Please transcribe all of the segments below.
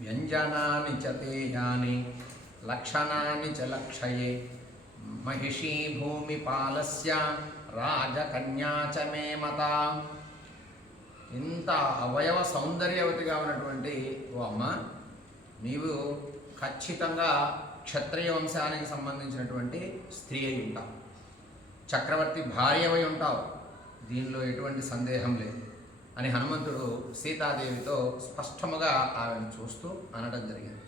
వ్యంజనాని చ తేయాని లక్షణాని చ లక్షయే మహిషీ భూమిపాలస్య రాజకన్యా చ మే మత ఇంత అవయవ సౌందర్యవతిగా ఉన్నటువంటి ఓ అమ్మ నీవు ఖచ్చితంగా క్షత్రియ వంశానికి సంబంధించినటువంటి స్త్రీ అయి ఉంటావు. చక్రవర్తి భార్యవై ఉంటావు. దీనిలో ఎటువంటి సందేహం లేదు. అని హనుమంతుడు సీతాదేవితో స్పష్టముగా ఆమెను చూస్తూ అనడం జరిగింది.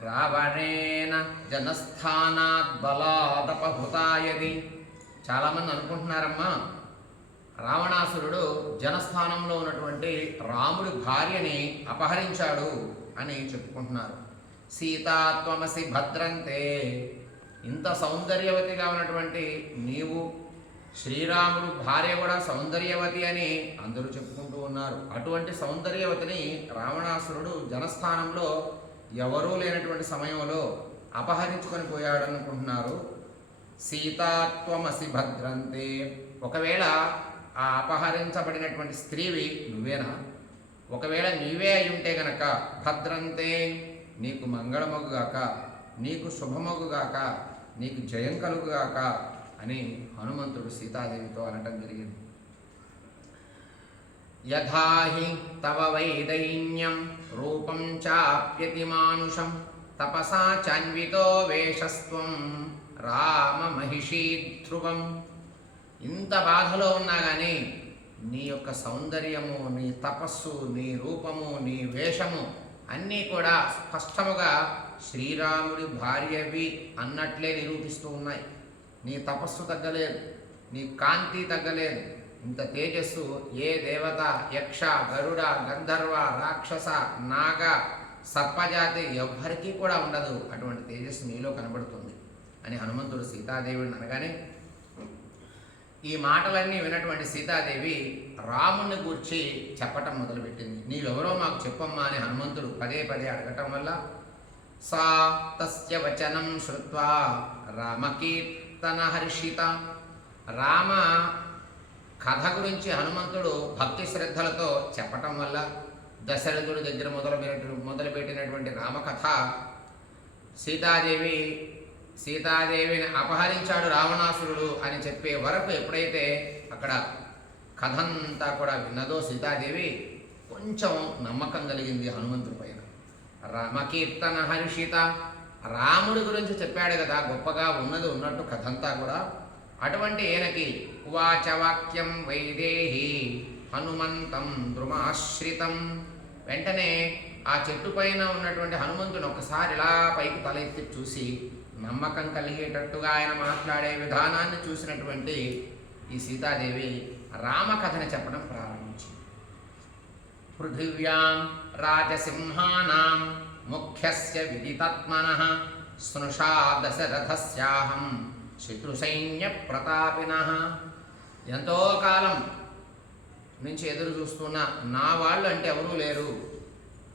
రావణేన జనస్థానాత్ బలాదపహుతాయది. చాలామంది అనుకుంటున్నారమ్మా రావణాసురుడు జనస్థానంలో ఉన్నటువంటి రాముడి భార్యని అపహరించాడు అని చెప్పుకుంటున్నారు. సీతాత్వమసి భద్రంతే. ఇంత సౌందర్యవతిగా ఉన్నటువంటి నీవు శ్రీరాముడు భార్య కూడా సౌందర్యవతి అని అందరూ చెప్పుకుంటూ ఉన్నారు. అటువంటి సౌందర్యవతిని రావణాసురుడు జనస్థానంలో ఎవరూ లేనటువంటి సమయంలో అపహరించుకొని పోయాడనుకుంటున్నారు. సీతాత్వమసి భద్రంతే. ఒకవేళ ఆ అపహరించబడినటువంటి స్త్రీవి నువ్వేనా? ఒకవేళ నీవే అయి ఉంటే గనక భద్రంతే. నీకు మంగళమగుగాక నీకు శుభమగుగాక నీకు జయం కలుగుగాక అని హనుమంతుడు సీతాదేవితో అనటం జరిగింది. యథాహి తవ వైదైన్యం రూపం చాప్యతిమానుషం తపసా చాన్వితో వేషస్వం రామ మహిషీ ధ్రువం. ఇంత బాధలో ఉన్నా కానీ నీ యొక్క సౌందర్యము నీ తపస్సు నీ రూపము నీ వేషము అన్నీ కూడా స్పష్టముగా శ్రీరాముడి భార్యవి అన్నట్లే నిరూపిస్తూ ఉన్నాయి. నీ తపస్సు తగ్గలేదు నీ కాంతి తగ్గలేదు. ఇంత తేజస్సు ఏ దేవత యక్ష గరుడ గంధర్వ రాక్షస నాగ సర్పజాతి ఎవ్వరికీ కూడా ఉండదు. అటువంటి తేజస్సు నీలో కనబడుతుంది అని హనుమంతుడు సీతాదేవిని అనగానే ఈ మాటలన్నీ విన్నటువంటి సీతాదేవి రాముని గూర్చి చెప్పటం మొదలుపెట్టింది. నీవెవరో మాకు చెప్పమ్మా అని హనుమంతుడు పదే పదే అడగటం వల్ల సా తస్య వచనం శ్రుత్వా రామకీర్తి హర్షిత రామ కథ గురించి హనుమంతుడు భక్తి శ్రద్ధలతో చెప్పటం వల్ల దశరథుడి దగ్గర మొదలు మొదలుపెట్టినటువంటి రామకథ సీతాదేవి సీతాదేవిని అపహరించాడు రావణాసురుడు అని చెప్పే వరకు ఎప్పుడైతే అక్కడ కథ అంతా కూడా విన్నదో సీతాదేవి కొంచెం నమ్మకం కలిగింది హనుమంతుడి పైన. రామకీర్తన హర్షిత. రాముడి గురించి చెప్పాడు కదా గొప్పగా ఉన్నది ఉన్నట్టు కథంతా కూడా. అటువంటి ఈయనకి ఉవాచవాక్యం వైదేహి హనుమంతం ద్రుమాశ్రితం. వెంటనే ఆ చెట్టు పైన ఉన్నటువంటి హనుమంతుని ఒకసారి ఇలా పైకి తల ఎత్తి చూసి నమ్మకం కలిగేటట్టుగా ఆయన మాట్లాడే విధానాన్ని చూసినటువంటి ఈ సీతాదేవి రామకథని చెప్పడం ప్రారంభించింది. పృథివ్యాం రాజసింహానాం ముఖ్యస్య విదితత్మన స్నుషా దశరథస్యాహం శత్రుసైన్య ప్రతాపిన ఎంతో కాలం నుంచి ఎదురు చూస్తున్న నా వాళ్ళు అంటే ఎవరూ లేరు.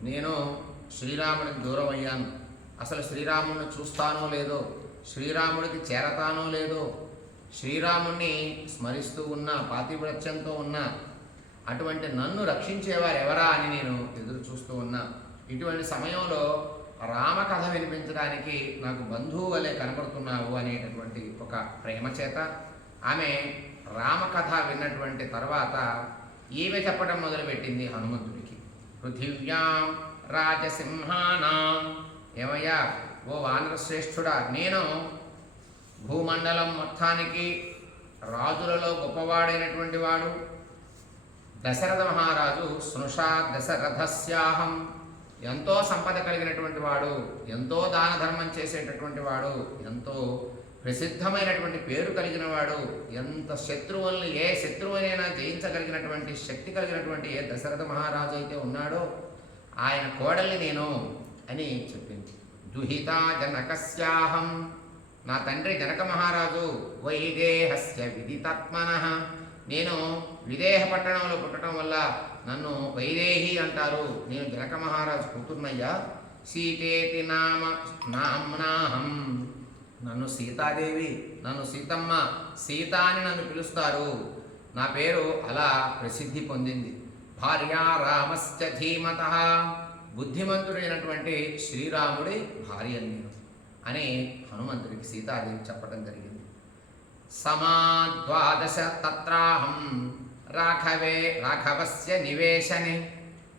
నేను శ్రీరాముడికి దూరం అయ్యాను. అసలు శ్రీరాముడిని చూస్తానో లేదో శ్రీరాముడికి చేరతానో లేదో శ్రీరాముణ్ణి స్మరిస్తూ ఉన్న పాతివ్రత్యంతో ఉన్న అటువంటి నన్ను రక్షించేవారు ఎవరా అని నేను ఎదురు చూస్తూ ఉన్నా. ఇటువంటి సమయంలో రామకథ వినిపించడానికి నాకు బంధువు వలె కనపడుతున్నావు అనేటటువంటి ఒక ప్రేమ చేత ఆమె రామకథ విన్నటువంటి తర్వాత ఈమె చెప్పడం మొదలుపెట్టింది హనుమంతుడికి. పృథివ్యాం రాజసింహానాం. ఏమయ్యా ఓ వానరశ్రేష్ఠుడా నేను భూమండలం మొత్తానికి రాజులలో గొప్పవాడైనటువంటి వాడు. దశరథ మహారాజు స్నుషా దశరథస్యాహం ఎంతో సంపద కలిగినటువంటి వాడు ఎంతో దాన ధర్మం చేసేటటువంటి వాడు ఎంతో ప్రసిద్ధమైనటువంటి పేరు కలిగిన వాడు ఎంత శత్రువుల్ని ఏ శత్రువునైనా జయించగలిగినటువంటి శక్తి కలిగినటువంటి ఏ దశరథ మహారాజు అయితే ఉన్నాడో ఆయన కోడల్ని నేను అని చెప్పింది. దుహిత జనకస్యాహం. నా తండ్రి జనక మహారాజు వైదేహస్య విదితాత్మన. నేను విదేహ పట్టణంలో పుట్టడం వల్ల నన్ను వైదేహి అంటారు. నేను జనక మహారాజు కూతుర్నయ్యా సీతేతి నామ నామ్నాహం. నన్ను సీతాదేవి నన్ను సీతమ్మ సీత అని నన్ను పిలుస్తారు. నా పేరు అలా ప్రసిద్ధి పొందింది. భార్యా రామస్య ధీమత. బుద్ధిమంతుడైనటువంటి శ్రీరాముడి భార్య నేను అని హనుమంతుడికి సీతాదేవి చెప్పడం జరిగింది. సమాద్వాదశ తత్రాహం. రాఘవే రాఘవస్య నివేశనే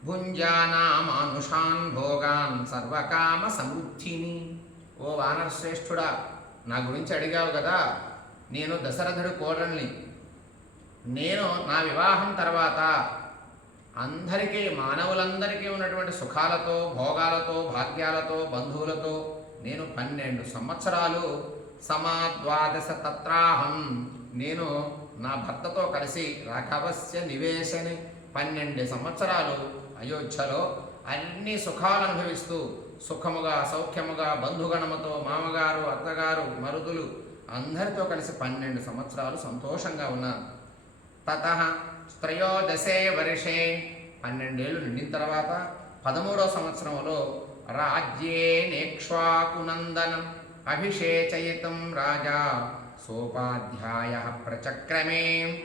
భుంజానామానుషాన్ భోగాన్ సర్వకామ సమృద్ధిని ఓ వానరశ్రేష్ఠుడా నా గురించి అడిగావు కదా నేను దశరథుడి కోడల్ని. నేను నా వివాహం తర్వాత అందరికీ మానవులందరికీ ఉన్నటువంటి సుఖాలతో భోగాలతో భాగ్యాలతో బంధువులతో నేను పన్నెండు సంవత్సరాలు సమాద్వాదశ తత్రాహం నేను నా భర్తతో కలిసి రాఘవస్య నివేశని పన్నెండు సంవత్సరాలు అయోధ్యలో అన్ని సుఖాలు అనుభవిస్తూ సుఖముగా సౌఖ్యముగా బంధుగణముతో మామగారు అత్తగారు మరుదులు అందరితో కలిసి పన్నెండు సంవత్సరాలు సంతోషంగా ఉన్నాను. తత త్రయోదశే వర్షే. పన్నెండేళ్ళు నిండిన తర్వాత పదమూడో సంవత్సరంలో రాజ్యే నేక్ష్వాకునందనం అభిషేచయితం రాజా. సోపాధ్యాయ ప్రచక్రమే.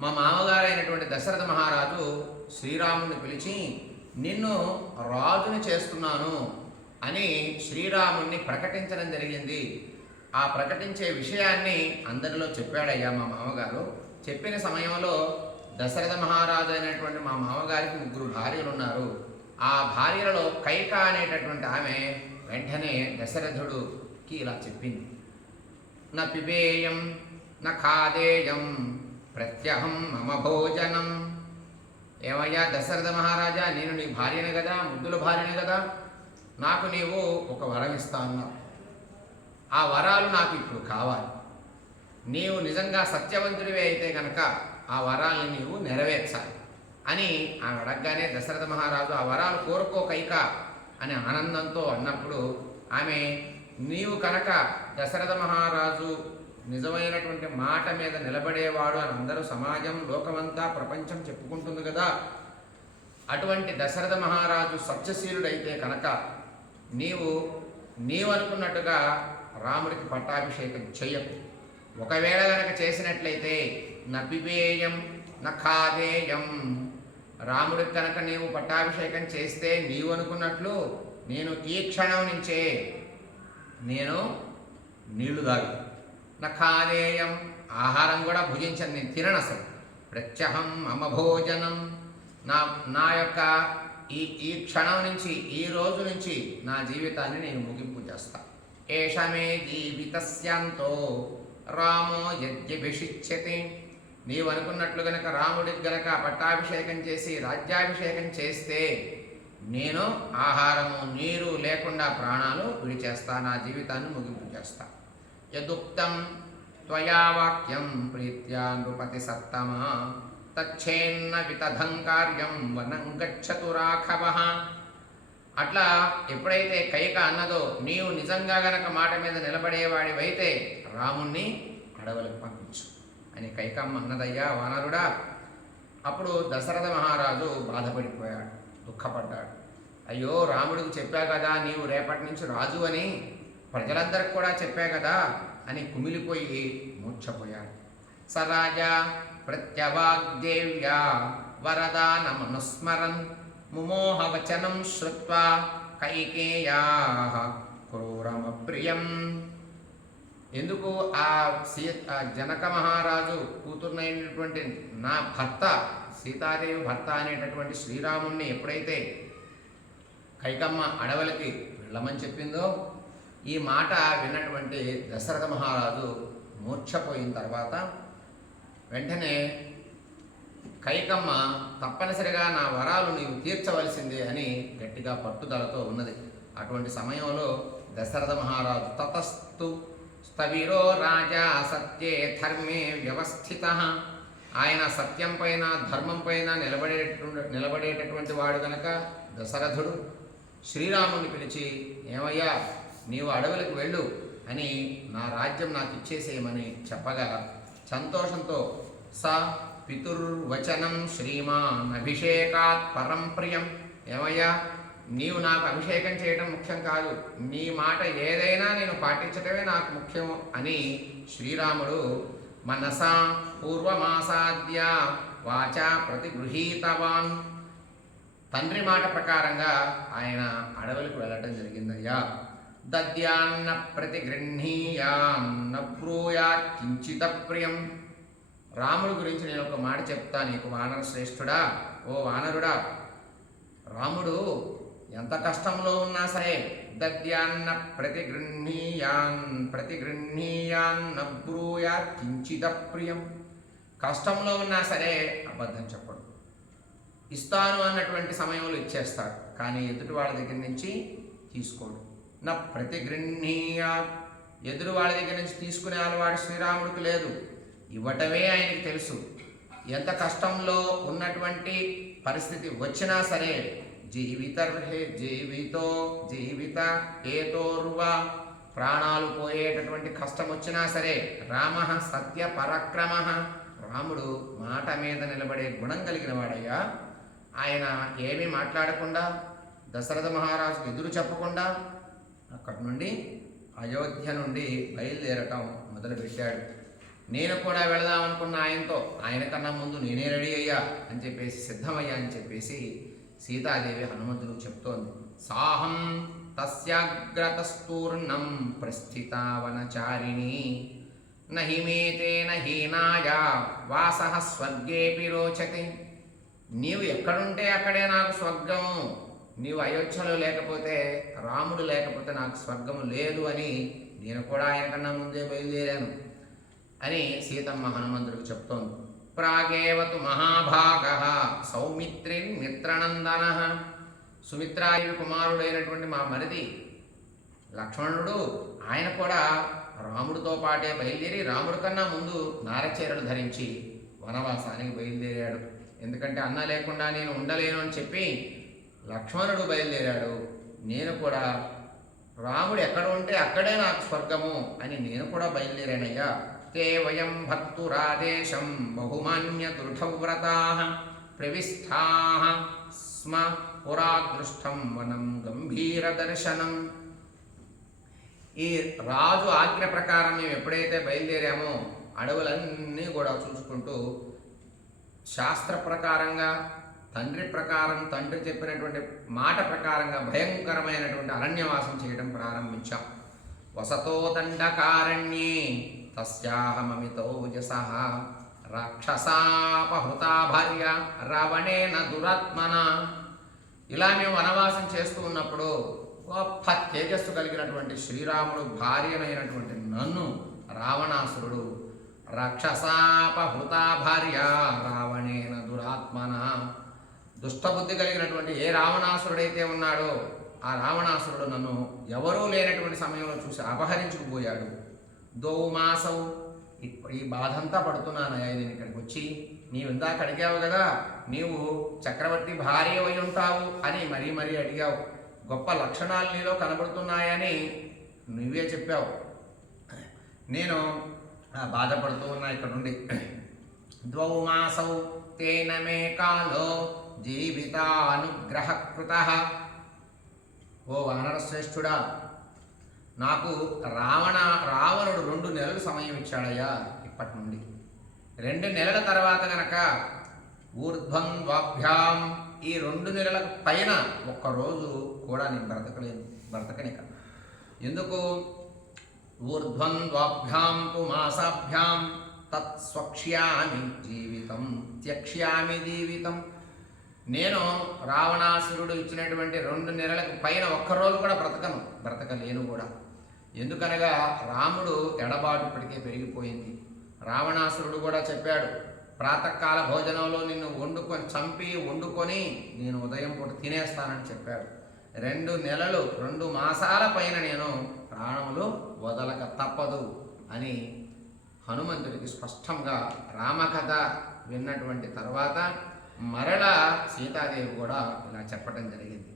మా మామగారైనటువంటి దశరథ మహారాజు శ్రీరాముని పిలిచి నిన్ను రాజుని చేస్తున్నాను అని శ్రీరాముణ్ణి ప్రకటించడం జరిగింది. ఆ ప్రకటించే విషయాన్ని అందరిలో చెప్పాడయ్యా మా మామగారు. చెప్పిన సమయంలో దశరథ మహారాజు అయినటువంటి మా మామగారికి ముగ్గురు భార్యలు ఉన్నారు ఆ భార్యలలో కైక అనేటటువంటి ఆమె వెంటనే దశరథుడుకి ఇలా చెప్పింది. న పిబేయం న ఖాదేయం ప్రత్యహం మమ భోజనం ఏమయ్యా దశరథ మహారాజా నేను నీ భార్యను కదా ముద్దుల భార్యను కదా? నాకు నీవు ఒక వరం ఇస్తాను ఆ వరాలు నాకు ఇప్పుడు కావాలి. నీవు నిజంగా సత్యవంతుడివే అయితే కనుక ఆ వరాల్ని నీవు నెరవేర్చాలి అని ఆమె అడగగానే దశరథ మహారాజు ఆ వరాలు కోరుకో కైక అని ఆనందంతో అన్నప్పుడు ఆమె నీవు కనుక దశరథ మహారాజు నిజమైనటువంటి మాట మీద నిలబడేవాడు అని అందరూ సమాజం లోకమంతా ప్రపంచం చెప్పుకుంటుంది కదా. అటువంటి దశరథ మహారాజు సత్యశీలుడైతే కనుక నీవు నీవు అనుకున్నట్టుగా రాముడికి పట్టాభిషేకం చేయకు ఒకవేళ కనుక చేసినట్లయితే నపిపేయం నఖాదేయం రాముడికి కనుక నీవు పట్టాభిషేకం చేస్తే నీవు అనుకున్నట్లు నేను ఈ క్షణం నుంచే నేను నీళ్ళు తాగు నఖాదేయం ఆహారం కూడా భుజించను నేను తినను అసలు. ప్రత్యహం మమ భోజనం నా నా యొక్క ఈ ఈ క్షణం నుంచి ఈ రోజు నుంచి నా జీవితాన్ని నేను ముగింపు చేస్తా. ఏషమే జీవితస్యంతో రామో యజ్ఞభిషిచ్యతే. నీవు అనుకున్నట్లు గనక రాముడికి గనక పట్టాభిషేకం చేసి రాజ్యాభిషేకం చేస్తే నేను ఆహారము నీరు లేకుండా ప్రాణాలు విడిచేస్తా నా జీవితాన్ని ముగింపు చేస్తా యదుక్తం త్వయా వాక్యం ప్రీత్యా నృపతి సత్తమా. తచ్చేన్న వితధం కార్యం వనం గచ్చతు రాఘవ. అట్లా ఎప్పుడైతే కైక అన్నదో నీవు నిజంగా గనక మాట మీద నిలబడేవాడివైతే రాముణ్ణి అడవులకు పంపించు. అని కైకమ్మ అన్నదయ్యా వానరుడా అప్పుడు దశరథ మహారాజు బాధపడిపోయాడు. దుఃఖపడ్డాడు. అయ్యో రాముడికి చెప్పా కదా నీవు రేపటి నుంచి రాజు అని. ప్రజలందరికి కూడా చెప్పా కదా అని కుమిలిపోయి మూర్ఛపోయాడు. సరాజా ప్రత్యవాగ్దేవ్యా వరదానమనుస్మరన్ ముమోహవచనం శ్రుత్వా కైకేయా క్రూరమప్రియం. ఎందుకు ఆ సీ ఆ జనక మహారాజు కూతురునైనటువంటి నా భర్త సీతాదేవి భర్త అనేటటువంటి శ్రీరాముణ్ణి ఎప్పుడైతే కైకమ్మ అడవులకి వెళ్ళమని చెప్పిందో ఈ మాట విన్నటువంటి దశరథ మహారాజు మూర్ఛపోయిన తర్వాత వెంటనే కైకమ్మ తప్పనిసరిగా నా వరాలు నీవు తీర్చవలసిందే అని గట్టిగా పట్టుదలతో ఉన్నది. అటువంటి సమయంలో దశరథ మహారాజు తతస్తు స్థవిరో రాజా సత్యే ధర్మే వ్యవస్థిత ఆయన సత్యం పైన ధర్మం పైన నిలబడేటటువంటి నిలబడేటటువంటి వాడు గనక దశరథుడు శ్రీరాముని పిలిచి ఏమయ్యా నీవు అడవులకు వెళ్ళు అని నా రాజ్యం నాకు ఇచ్చేసేయమని చెప్పగా సంతోషంతో స పితుర్వచనం శ్రీమాన్ అభిషేకాత్ పరం ప్రియం. ఏమయ్యా నీవు నాకు అభిషేకం చేయడం ముఖ్యం కాదు. నీ మాట ఏదైనా నేను పాటించటమే నాకు ముఖ్యం అని శ్రీరాముడు మనసా పూర్వమాసాద్య వాచా ప్రతిగృహీతవాన్. తండ్రి మాట ప్రకారంగా ఆయన అడవులకు వెళ్ళటం జరిగిందయ్యా. దద్యాన్న ప్రతిగృహీయాన్న బ్రూయా కించిత ప్రియం. రాముడి గురించి నేను ఒక మాట చెప్తా నీకు వానర శ్రేష్ఠుడా. ఓ వానరుడా రాముడు ఎంత కష్టంలో ఉన్నా సరే దద్యాన్న ప్రతిగృహీయాన్ ప్రతిగృహీయాన్న బ్రూయా కించిదప్రియం. కష్టంలో ఉన్నా సరే అబద్ధం చెప్పడు. ఇస్తాను అన్నటువంటి సమయంలో ఇచ్చేస్తాడు. కానీ ఎదుటి వాళ్ళ దగ్గర నుంచి తీసుకోడు. నా ప్రతిగృహీయా ఎదురు వాళ్ళ దగ్గర నుంచి తీసుకునే అలవాటు శ్రీరాముడికి లేదు. ఇవ్వటమే ఆయనకి తెలుసు. ఎంత కష్టంలో ఉన్నటువంటి పరిస్థితి వచ్చినా సరే జీవిత జీవితో జీవిత ఏతోర్వ ప్రాణాలు పోయేటటువంటి కష్టం వచ్చినా సరే రామ సత్య పరక్రమ. రాముడు మాట మీద నిలబడే గుణం కలిగిన వాడయ్యా. ఆయన ఏమీ మాట్లాడకుండా దశరథ మహారాజుకు ఎదురు చెప్పకుండా అక్కడి నుండి అయోధ్య నుండి బయలుదేరటం మొదలుపెట్టాడు. నేను కూడా వెళదాం అనుకున్న ఆయనతో ఆయన కన్నా ముందు నేనే రెడీ అయ్యా అని చెప్పేసి సిద్ధమయ్యా అని చెప్పేసి సీతాదేవి హనుమంతుడు చెప్తోంది. సాహం తస్యాగ్రతస్తూర్ణం ప్రస్థితావనచారిణి. నహి మేతేన హీనాయ వాస స్వర్గేపి రోచతి నీవు ఎక్కడుంటే అక్కడే నాకు స్వర్గము. నీవు అయోధ్యలో లేకపోతే రాముడు లేకపోతే నాకు స్వర్గము లేదు అని నేను కూడా ఆయన కన్నా ముందే బయలుదేరాను అని సీతమ్మ హనుమంతుడికి చెప్తోంది. ప్రాగేవతు మహాభాగ సౌమిత్రిన్ మిత్రనందన. సుమిత్రాయుడు కుమారుడైనటువంటి మా మరిది లక్ష్మణుడు ఆయన కూడా రాముడితో పాటే బయలుదేరి రాముడి కన్నా ముందు నారచీరలు ధరించి వనవాసానికి బయలుదేరాడు. ఎందుకంటే అన్న లేకుండా నేను ఉండలేను అని చెప్పి లక్ష్మణుడు బయలుదేరాడు. నేను కూడా రాముడు ఎక్కడ ఉంటే అక్కడే నాకు స్వర్గము అని నేను కూడా బయలుదేరానయ్యా. తే వయం భక్తురాదేశం బహుమాన్య దృఢవ్రతా ప్రవిస్థా స్మ పురాదృష్టం వనం గంభీర దర్శనం ఈ రాజు ఆజ్ఞ ప్రకారం మేము ఎప్పుడైతే బయలుదేరామో అడవులన్నీ కూడా చూసుకుంటూ శాస్త్ర ప్రకారంగా తండ్రి ప్రకారం తండ్రి చెప్పినటువంటి మాట ప్రకారంగా భయంకరమైనటువంటి అరణ్యవాసం చేయడం ప్రారంభించాం. వసతో దండకారణ్యే తస్యాహమమితౌజస రాక్షసాపహృతా భార్య రావణేన దురాత్మన. ఇలా మేము వనవాసం చేస్తూ ఉన్నప్పుడు గొప్ప తేజస్సు కలిగినటువంటి శ్రీరాముడు భార్యనైనటువంటి నన్ను రావణాసురుడు రాక్షసాపహృతా భార్య రావణేన దురాత్మన. దుష్టబుద్ధి కలిగినటువంటి ఏ రావణాసురుడైతే ఉన్నాడో ఆ రావణాసురుడు నన్ను ఎవరూ లేనటువంటి సమయంలో చూసి అపహరించుకుపోయాడు. దోమాసం ఈ బాధంతా పడుతున్నానయ్యా నేను ఇక్కడికి వచ్చి. నీవు ఇందాక అడిగావు కదా నీవు చక్రవర్తి భార్య అయి ఉంటావు అని మరీ మరీ అడిగావు. గొప్ప లక్షణాలు నీలో కనబడుతున్నాయని నువ్వే చెప్పావు. నేను బాధపడుతూ ఉన్నా ఇక్కడ నుండి. ద్వౌమాసౌ తేనమే తేన మే కాలో జీవితానుగ్రహకృత. ఓ వానర శ్రేష్ఠుడా నాకు రావణ రావణుడు రెండు నెలలు సమయం ఇచ్చాడయ్యా ఇప్పటి నుండి రెండు నెలల తర్వాత గనక ఊర్ధ్వం ద్వాభ్యాం ఈ రెండు నెలల పైన ఒక్కరోజు కూడా నేను బ్రతకలేను బ్రతకనిక. ఎందుకు? ఊర్ధ్వం ద్వాభ్యాం తు మాసాభ్యాం తత్స్వక్ష్యామి జీవితం త్యక్ష్యామి జీవితం. నేను రావణాసురుడు ఇచ్చినటువంటి రెండు నెలలకు పైన ఒక్కరోజు కూడా బ్రతకను బ్రతకలేను కూడా. ఎందుకనగా రాముడు ఎడబాటు ఇప్పటికే పెరిగిపోయింది. రావణాసురుడు కూడా చెప్పాడు ప్రాతకాల భోజనంలో నిన్ను వండుకొని చంపి వండుకొని నేను ఉదయం పూట తినేస్తానని చెప్పాడు. రెండు నెలలు రెండు మాసాల పైన నేను ప్రాణములు వదలక తప్పదు అని హనుమంతుడికి స్పష్టంగా రామకథ విన్నటువంటి తర్వాత మరలా సీతాదేవి కూడా ఇలా చెప్పడం జరిగింది.